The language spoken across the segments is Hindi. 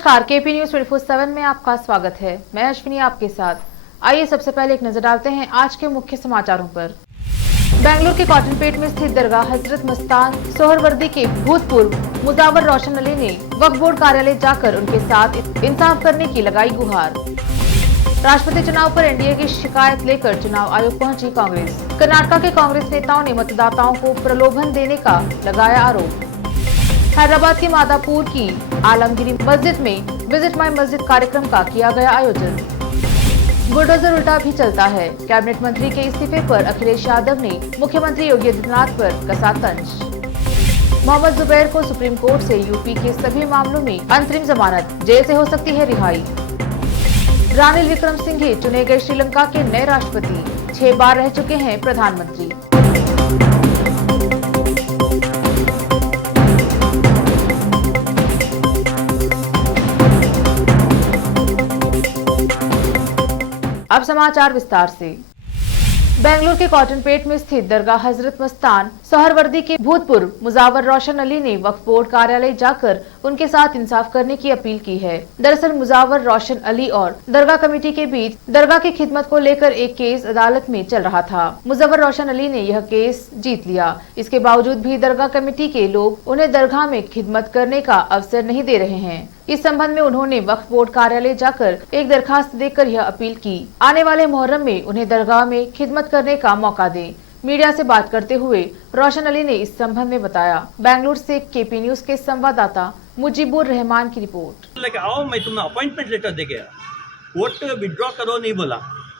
नमस्कार, केपी न्यूज 24/7 में आपका स्वागत है। मैं अश्विनी आपके साथ। आइए सबसे पहले एक नजर डालते हैं आज के मुख्य समाचारों पर। बेंगलुरु के कॉटनपेट में स्थित दरगाह हजरत मस्तान सोहरवर्दी के भूतपूर्व मुजावर रोशन अली ने वक्फ बोर्ड कार्यालय जाकर उनके साथ इंसाफ करने की लगाई गुहार। राष्ट्रपति चुनाव पर एनडीए की शिकायत लेकर चुनाव आयोग पहुंची कांग्रेस। कर्नाटक के कांग्रेस नेताओं ने मतदाताओं को प्रलोभन देने का लगाया आरोप। हैदराबाद के मादापुर की आलमगिरी मस्जिद में विजिट माई मस्जिद कार्यक्रम का किया गया आयोजन। बुलडोजर उल्टा भी चलता है, कैबिनेट मंत्री के इस्तीफे पर अखिलेश यादव ने मुख्यमंत्री योगी आदित्यनाथ पर कसा तंज। मोहम्मद जुबैर को सुप्रीम कोर्ट से यूपी के सभी मामलों में अंतरिम जमानत, जेल से हो सकती है रिहाई। रानिल विक्रमसिंघे चुने गए श्रीलंका के नए राष्ट्रपति, 6 बार रह चुके हैं प्रधानमंत्री। अब समाचार विस्तार से। बेंगलुरु के कॉटनपेट में स्थित दरगाह हजरत मस्तान सोहरवर्दी के भूतपूर्व मुजावर रोशन अली ने वक्फ बोर्ड कार्यालय जाकर उनके साथ इंसाफ करने की अपील की है। दरअसल मुजावर रोशन अली और दरगाह कमेटी के बीच दरगाह की खिदमत को लेकर एक केस अदालत में चल रहा था। मुजावर रोशन अली ने यह केस जीत लिया। इसके बावजूद भी दरगाह कमेटी के लोग उन्हें दरगाह में खिदमत करने का अवसर नहीं दे रहे हैं। इस संबंध में उन्होंने वक्फ बोर्ड कार्यालय जाकर एक दरखास्त देकर यह अपील की, आने वाले मुहर्रम में उन्हें दरगाह में खिदमत करने का मौका दें। मीडिया से बात करते हुए रोशन अली ने इस संबंध में बताया। बेंगलुरु से केपी न्यूज के संवाददाता मुजीबुर रहमान की रिपोर्ट। लेके आओ, मैं तुम्हें अपॉइंटमेंट लेटर दे गया। वोट विड्रॉ करो नहीं बोला,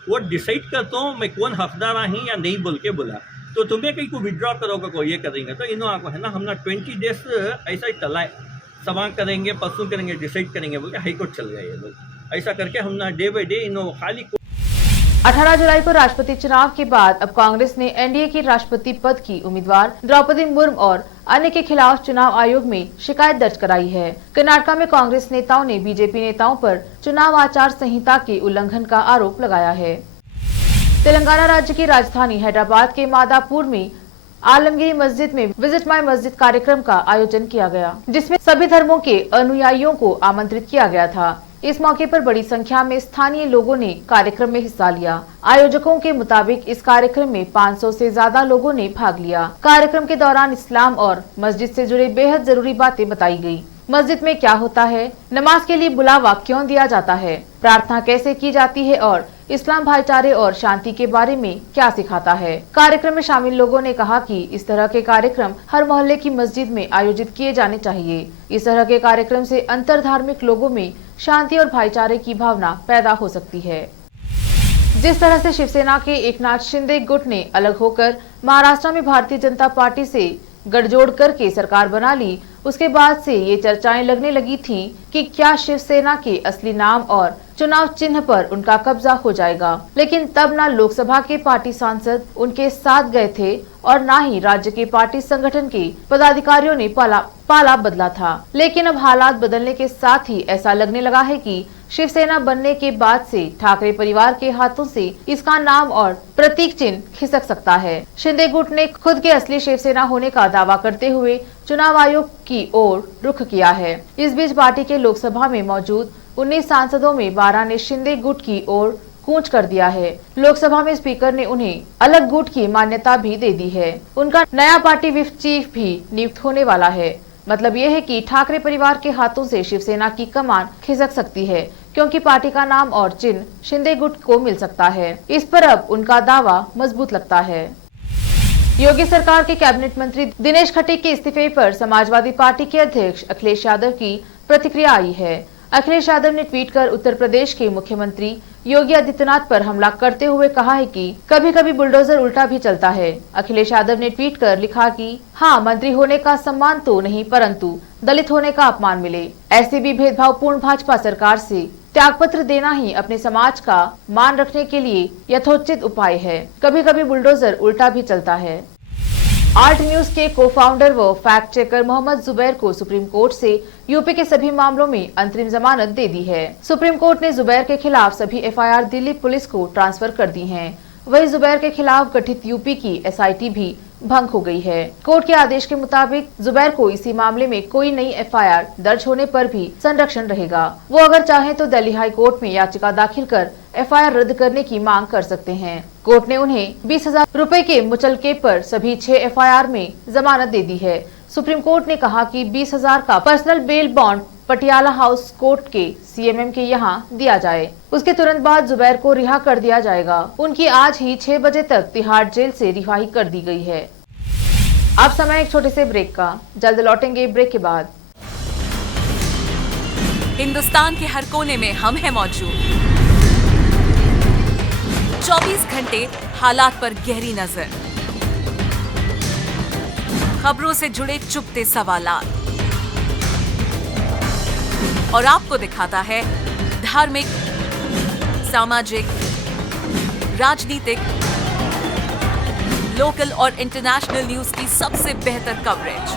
वोट डिसाइड करता हूँ मैं कौन हकदार है या नहीं बोल के बोला। तो तुम्हें कहीं को विड्रॉ करोगे को ये करेंगे तो इन्हों आपको है ना, हमने 20 डेज ऐसा ही चला है, सभा करेंगे, परसों करेंगे, डिसाइड करेंगे बोल के हाईकोर्ट चल गए ये लोग। ऐसा करके हमने डे बाई डे इन्हों खाली 18 जुलाई को राष्ट्रपति चुनाव के बाद अब कांग्रेस ने एनडीए की राष्ट्रपति पद की उम्मीदवार द्रौपदी मुर्मू और अन्य के खिलाफ चुनाव आयोग में शिकायत दर्ज कराई है। कर्नाटक में कांग्रेस नेताओं ने बीजेपी नेताओं पर चुनाव आचार संहिता के उल्लंघन का आरोप लगाया है। तेलंगाना राज्य की राजधानी हैदराबाद के मादापुर में आलमगिरी मस्जिद में विजिट माई मस्जिद कार्यक्रम का आयोजन किया गया, जिसमें सभी धर्मों के अनुयायियों को आमंत्रित किया गया था। इस मौके पर बड़ी संख्या में स्थानीय लोगों ने कार्यक्रम में हिस्सा लिया। आयोजकों के मुताबिक इस कार्यक्रम में 500 से ज्यादा लोगों ने भाग लिया। कार्यक्रम के दौरान इस्लाम और मस्जिद से जुड़े बेहद जरूरी बातें बताई गई। मस्जिद में क्या होता है, नमाज के लिए बुलावा क्यों दिया जाता है, प्रार्थना कैसे की जाती है और इस्लाम भाईचारे और शांति के बारे में क्या सिखाता है। कार्यक्रम में शामिल लोगों ने कहा कि इस तरह के कार्यक्रम हर मोहल्ले की मस्जिद में आयोजित किए जाने चाहिए। इस तरह के कार्यक्रम से अंतर धार्मिक लोगों में शांति और भाईचारे की भावना पैदा हो सकती है। जिस तरह से शिवसेना के एकनाथ शिंदे गुट ने अलग होकर महाराष्ट्र में भारतीय जनता पार्टी से गठजोड़ करके सरकार बना ली, उसके बाद से ये चर्चाएं लगने लगी थी कि क्या शिवसेना के असली नाम और चुनाव चिन्ह पर उनका कब्जा हो जाएगा। लेकिन तब ना लोकसभा के पार्टी सांसद उनके साथ गए थे और ना ही राज्य के पार्टी संगठन के पदाधिकारियों ने पाला बदला था। लेकिन अब हालात बदलने के साथ ही ऐसा लगने लगा है कि शिवसेना बनने के बाद से ठाकरे परिवार के हाथों से इसका नाम और प्रतीक चिन्ह खिसक सकता है। शिंदे गुट ने खुद के असली शिवसेना होने का दावा करते हुए चुनाव आयोग की ओर रुख किया है। इस बीच पार्टी के लोकसभा में मौजूद 19 सांसदों में 12 ने शिंदे गुट की ओर कूच कर दिया है। लोकसभा में स्पीकर ने उन्हें अलग गुट की मान्यता भी दे दी है। उनका नया पार्टी विप चीफ भी नियुक्त होने वाला है। मतलब ये है कि ठाकरे परिवार के हाथों से शिवसेना की कमान खिसक सकती है, क्योंकि पार्टी का नाम और चिन्ह शिंदे गुट को मिल सकता है। इस पर अब उनका दावा मजबूत लगता है। योगी सरकार के कैबिनेट मंत्री दिनेश खटीक के इस्तीफे पर समाजवादी पार्टी के अध्यक्ष अखिलेश यादव की प्रतिक्रिया आई है। अखिलेश यादव ने ट्वीट कर उत्तर प्रदेश के मुख्यमंत्री योगी आदित्यनाथ पर हमला करते हुए कहा है कि कभी कभी बुलडोजर उल्टा भी चलता है। अखिलेश यादव ने ट्वीट कर लिखा कि हाँ, मंत्री होने का सम्मान तो नहीं, परंतु दलित होने का अपमान मिले। ऐसे भी भेदभावपूर्ण भाजपा सरकार से त्यागपत्र देना ही अपने समाज का मान रखने के लिए यथोचित उपाय है। कभी कभी बुलडोजर उल्टा भी चलता है। आल्ट न्यूज के को-फाउंडर व फैक्ट चेकर मोहम्मद जुबैर को सुप्रीम कोर्ट से यूपी के सभी मामलों में अंतरिम जमानत दे दी है। सुप्रीम कोर्ट ने जुबैर के खिलाफ सभी एफआईआर दिल्ली पुलिस को ट्रांसफर कर दी हैं। वहीं जुबैर के खिलाफ गठित यूपी की एसआईटी भी भंग हो गई है। कोर्ट के आदेश के मुताबिक जुबैर को इसी मामले में कोई नई एफआईआर दर्ज होने पर भी संरक्षण रहेगा। वो अगर चाहे तो दिल्ली हाई कोर्ट में याचिका दाखिल कर एफआईआर रद्द करने की मांग कर सकते हैं। कोर्ट ने उन्हें 20,000 रुपए के मुचलके पर सभी 6 एफआईआर में जमानत दे दी है। सुप्रीम कोर्ट ने कहा कि 20,000 का personal bail bond Patiala house court के सीएमएम के यहाँ दिया जाए। उसके तुरंत बाद जुबैर को रिहा कर दिया जाएगा। उनकी आज ही 6 बजे तक तिहाड़ जेल से रिहाई कर दी गई है। अब समय एक छोटे से ब्रेक का, जल्द लौटेंगे ब्रेक के बाद। हिंदुस्तान के हर कोने में हम हैं मौजूद। 24 घंटे हालात पर गहरी नजर, खबरों से जुड़े चुपते सवालात और आपको दिखाता है धार्मिक, सामाजिक, राजनीतिक, लोकल और इंटरनेशनल न्यूज की सबसे बेहतर कवरेज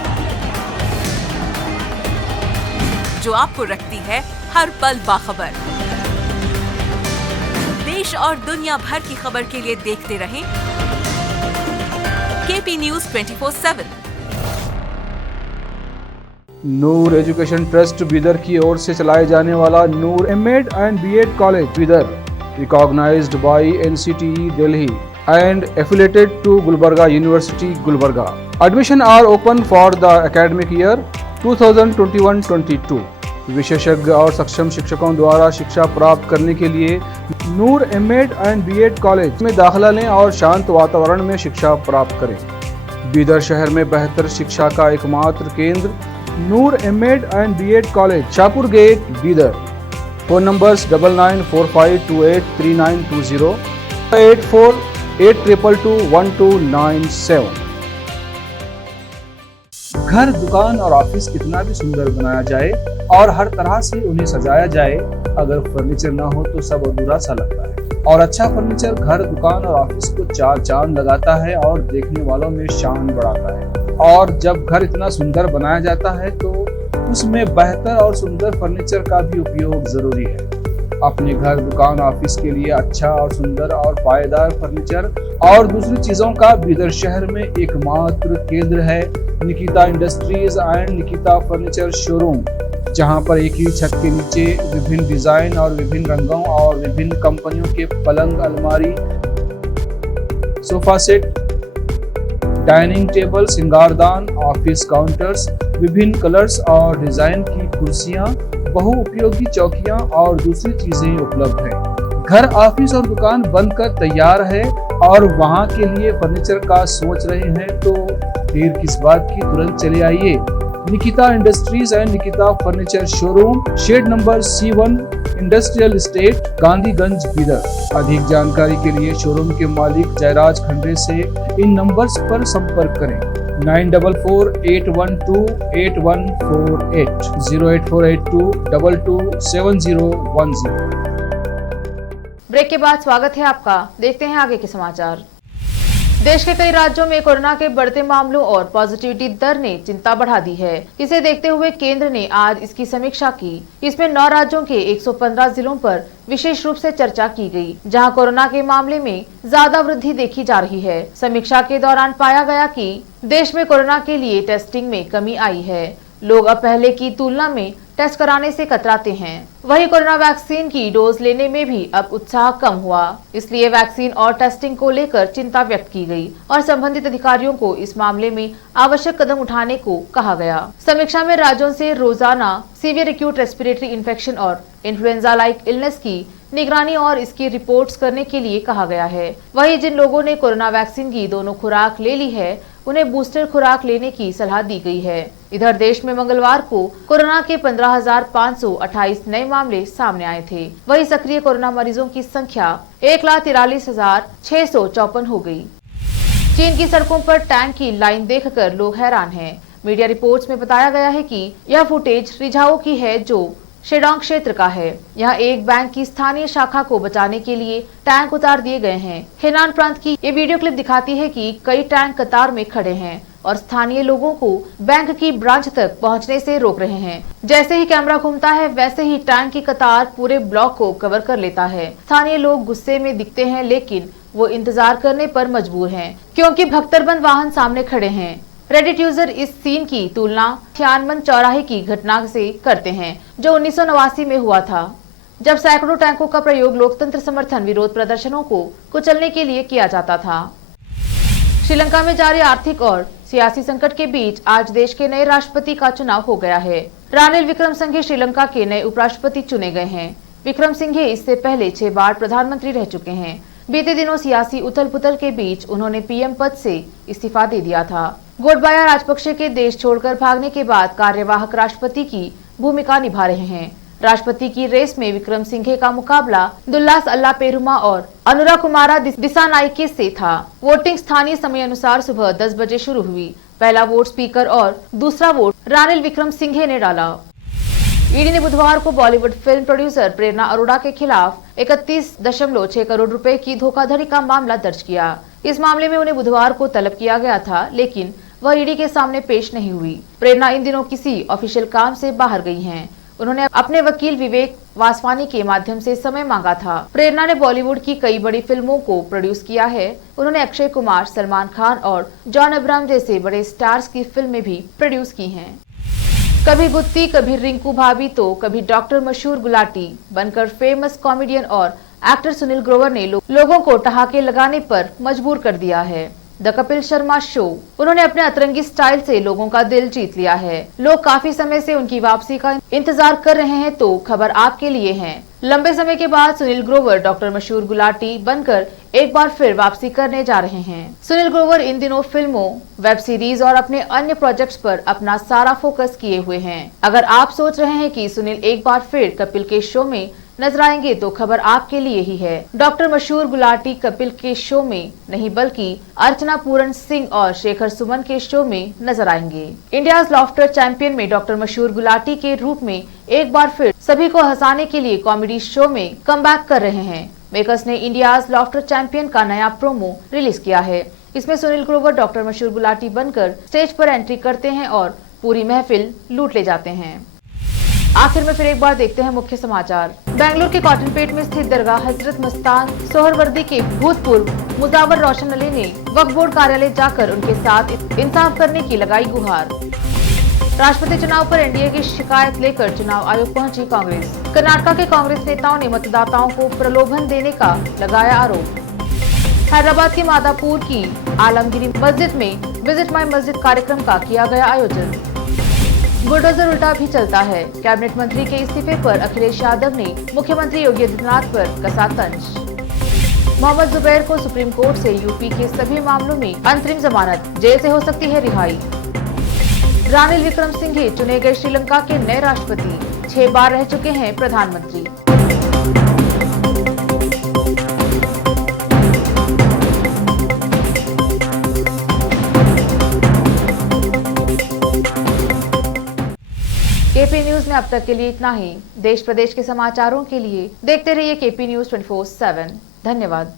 जो आपको रखती है हर पल बाखबर। देश और दुनिया भर की खबर के लिए देखते रहें KP news 24/7। Noor education trust Bidar की ओर से चलाए जाने वाला Noor MEd and BEd college Bidar, recognised by NCTE Delhi and affiliated to Gulbarga University, Gulbarga. Admission are open for the academic year 2021-22. विशेषज्ञ और सक्षम शिक्षकों द्वारा शिक्षा प्राप्त करने के लिए नूर एमएड एंड बीएड कॉलेज में दाखिला लें और शांत वातावरण में शिक्षा प्राप्त करें। बीदर शहर में बेहतर शिक्षा का एकमात्र केंद्र Noor MEd and BEd college, Shahpur gate, Bidar. Phone numbers 9945283920, 8482221297। घर, दुकान और ऑफिस कितना भी सुंदर बनाया जाए और हर तरह से उन्हें सजाया जाए, अगर फर्नीचर ना हो तो सब अधूरा सा लगता है। और अच्छा फर्नीचर घर, दुकान और ऑफिस को 4 चांद लगाता है और देखने वालों में शान बढ़ाता है। और जब घर इतना सुंदर बनाया जाता है तो उसमें बेहतर और सुंदर फर्नीचर का भी उपयोग जरूरी है। अपने घर, दुकान, ऑफिस के लिए अच्छा और सुंदर और पायदार फर्नीचर और दूसरी चीजों का बीदर शहर में एकमात्र केंद्र है Nikita industries and Nikita furniture showroom, जहां पर एक ही छत के नीचे विभिन्न डिजाइन और विभिन्न रंगों और विभिन्न कंपनियों के पलंग, अलमारी, सोफा सेट, डाइनिंग टेबल, सिंगारदान, ऑफिस काउंटर्स, विभिन्न कलर्स और डिजाइन की कुर्सियां, बहुउपयोगी चौकियां और दूसरी चीजें उपलब्ध हैं। घर, ऑफिस और दुकान बनकर तैयार है और वहां के लिए फर्नीचर का सोच रहे हैं तो देर किस बात की, तुरंत चले आइए। Nikita industries and Nikita furniture showroom, shed number C1, industrial estate, Gandhiganj, Bidar. अधिक जानकारी के लिए शोरूम के मालिक जयराज खंडे से इन नंबर्स पर संपर्क करें। 9448128148, 08482227010। ब्रेक के बाद स्वागत है आपका। देखते हैं आगे के समाचार। देश के कई राज्यों में कोरोना के बढ़ते मामलों और पॉजिटिविटी दर ने चिंता बढ़ा दी है। इसे देखते हुए केंद्र ने आज इसकी समीक्षा की। इसमें 9 राज्यों के 115 जिलों पर विशेष रूप से चर्चा की गई, जहां कोरोना के मामले में ज्यादा वृद्धि देखी जा रही है। समीक्षा के दौरान पाया गया कि देश में कोरोना के लिए टेस्टिंग में कमी आई है। लोग अब पहले की तुलना में टेस्ट कराने से कतराते हैं। वहीं कोरोना वैक्सीन की डोज लेने में भी अब उत्साह कम हुआ, इसलिए वैक्सीन और टेस्टिंग को लेकर चिंता व्यक्त की गई और संबंधित अधिकारियों को इस मामले में आवश्यक कदम उठाने को कहा गया। समीक्षा में राज्यों से रोजाना सीवियर एक्यूट रेस्पिरेटरी इन्फेक्शन और इन्फ्लुएंजा लाइक इलनेस की निगरानी और इसकी रिपोर्ट्स करने के लिए कहा गया है। वहीं जिन लोगों ने कोरोना वैक्सीन की दोनों खुराक ले ली है, उन्हें बूस्टर खुराक लेने की सलाह दी गई है। इधर देश में मंगलवार को कोरोना के 15,528 नए मामले सामने आए थे। वहीं सक्रिय कोरोना मरीजों की संख्या 1,43,654 हो गई। चीन की सड़कों पर टैंक की लाइन देखकर लोग हैरान हैं। मीडिया रिपोर्ट्स में बताया गया है कि यह फुटेज रिझाओ की है, जो शेडोंग क्षेत्र का है। यहाँ एक बैंक की स्थानीय शाखा को बचाने के लिए टैंक उतार दिए गए हैं। हेनान प्रांत की ये वीडियो क्लिप दिखाती है कि कई टैंक कतार में खड़े हैं और स्थानीय लोगों को बैंक की ब्रांच तक पहुंचने से रोक रहे हैं। जैसे ही कैमरा घूमता है, वैसे ही टैंक की कतार पूरे ब्लॉक को कवर कर लेता है। स्थानीय लोग गुस्से में दिखते हैं, लेकिन वो इंतजार करने पर मजबूर हैं, क्योंकि भख्तरबंद वाहन सामने खड़े हैं। रेडिट यूजर इस सीन की तुलना थियानमन चौराहे की घटना से करते हैं, जो 1989 में हुआ था, जब सैकड़ों टैंकों का प्रयोग लोकतंत्र समर्थन विरोध प्रदर्शनों को कुचलने के लिए किया जाता था। श्रीलंका में जारी आर्थिक और सियासी संकट के बीच आज देश के नए राष्ट्रपति का चुनाव हो गया है। रानिल विक्रमसिंघे श्रीलंका के नए उपराष्ट्रपति चुने गए हैं। विक्रमसिंघे इससे पहले 6 बार प्रधानमंत्री रह चुके हैं। बीते दिनों सियासी उथल पुथल के बीच उन्होंने पीएम पद से इस्तीफा दे दिया था। गोटबाया राजपक्षे के देश छोड़कर भागने के बाद कार्यवाहक राष्ट्रपति की भूमिका निभा रहे हैं। राष्ट्रपति की रेस में विक्रमसिंघे का मुकाबला दुल्लास अल्ला पेरुमा और अनुरा कुमारा दिसानाइके से था। वोटिंग स्थानीय समय अनुसार सुबह 10 बजे शुरू हुई। पहला वोट स्पीकर और दूसरा वोट रानिल विक्रमसिंघे ने डाला। ईडी ने बुधवार को बॉलीवुड फिल्म प्रोड्यूसर प्रेरणा अरोड़ा के खिलाफ 31.6 करोड़ रुपए की धोखाधड़ी का मामला दर्ज किया। इस मामले में उन्हें बुधवार को तलब किया गया था, लेकिन वह ईडी के सामने पेश नहीं हुई। प्रेरणा इन दिनों किसी ऑफिशियल काम से बाहर गई हैं। उन्होंने अपने वकील विवेक वासवानी के माध्यम से समय मांगा था। प्रेरणा ने बॉलीवुड की कई बड़ी फिल्मों को प्रोड्यूस किया है। उन्होंने अक्षय कुमार, सलमान खान और जॉन अब्राहम जैसे बड़े स्टार्स की फिल्में भी प्रोड्यूस की हैं। कभी गुत्ती, कभी रिंकू भाभी तो कभी डॉक्टर मशहूर गुलाटी बनकर फेमस कॉमेडियन और एक्टर सुनील ग्रोवर ने लोगों को ठहाके लगाने पर मजबूर कर दिया है। The Kapil Sharma show. उन्होंने अपने अतरंगी स्टाइल से लोगों का दिल जीत लिया है। लोग काफी समय से उनकी वापसी का इंतजार कर रहे हैं, तो खबर आपके लिए है। लंबे समय के बाद सुनील ग्रोवर डॉक्टर मशहूर गुलाटी बनकर एक बार फिर वापसी करने जा रहे हैं। सुनील ग्रोवर इन दिनों फिल्मों, वेब सीरीज और अपने अन्य प्रोजेक्ट्स पर अपना सारा फोकस किए हुए हैं। अगर आप सोच रहे हैं कि सुनील एक बार फिर कपिल के शो में नजर आएंगे, तो खबर आपके लिए ही है। डॉक्टर मशहूर गुलाटी कपिल के शो में नहीं, बल्कि अर्चना पूरन सिंह और शेखर सुमन के शो में नजर आएंगे। इंडियाज लॉफ्टर चैंपियन में डॉक्टर मशहूर गुलाटी के रूप में एक बार फिर सभी को हंसाने के लिए कॉमेडी शो में कमबैक कर रहे हैं। मेकर्स ने इंडियाज लॉफ्टर चैंपियन का नया प्रोमो रिलीज किया है। इसमें सुनील ग्रोवर डॉक्टर मशहूर गुलाटी बनकर स्टेज पर एंट्री करते हैं और पूरी महफिल लूट ले जाते हैं। आखिर में फिर एक बार देखते हैं मुख्य समाचार। बेंगलुरु के कॉटनपेट में स्थित दरगाह हजरत मस्तान सोहरवर्दी के भूतपूर्व मुजावर रोशन अली ने वक्फ बोर्ड कार्यालय जाकर उनके साथ इंसाफ करने की लगाई गुहार। राष्ट्रपति चुनाव पर एनडीए की शिकायत लेकर चुनाव आयोग पहुंची कांग्रेस। कर्नाटक के कांग्रेस नेताओं ने मतदाताओं को प्रलोभन देने का लगाया आरोप। हैदराबाद के मादापुर की आलमगिरी मस्जिद में विजिट माई मस्जिद कार्यक्रम का किया गया आयोजन। बुलडोजर उल्टा भी चलता है। कैबिनेट मंत्री के इस्तीफे पर अखिलेश यादव ने मुख्यमंत्री योगी आदित्यनाथ पर कसा तंज। मोहम्मद जुबैर को सुप्रीम कोर्ट से यूपी के सभी मामलों में अंतरिम जमानत, जेल से हो सकती है रिहाई। रानिल विक्रमसिंघे चुने गए श्रीलंका के नए राष्ट्रपति, 6 बार रह चुके हैं प्रधानमंत्री। केपी न्यूज में अब तक के लिए इतना ही। देश प्रदेश के समाचारों के लिए देखते रहिए केपी न्यूज 24/7। धन्यवाद।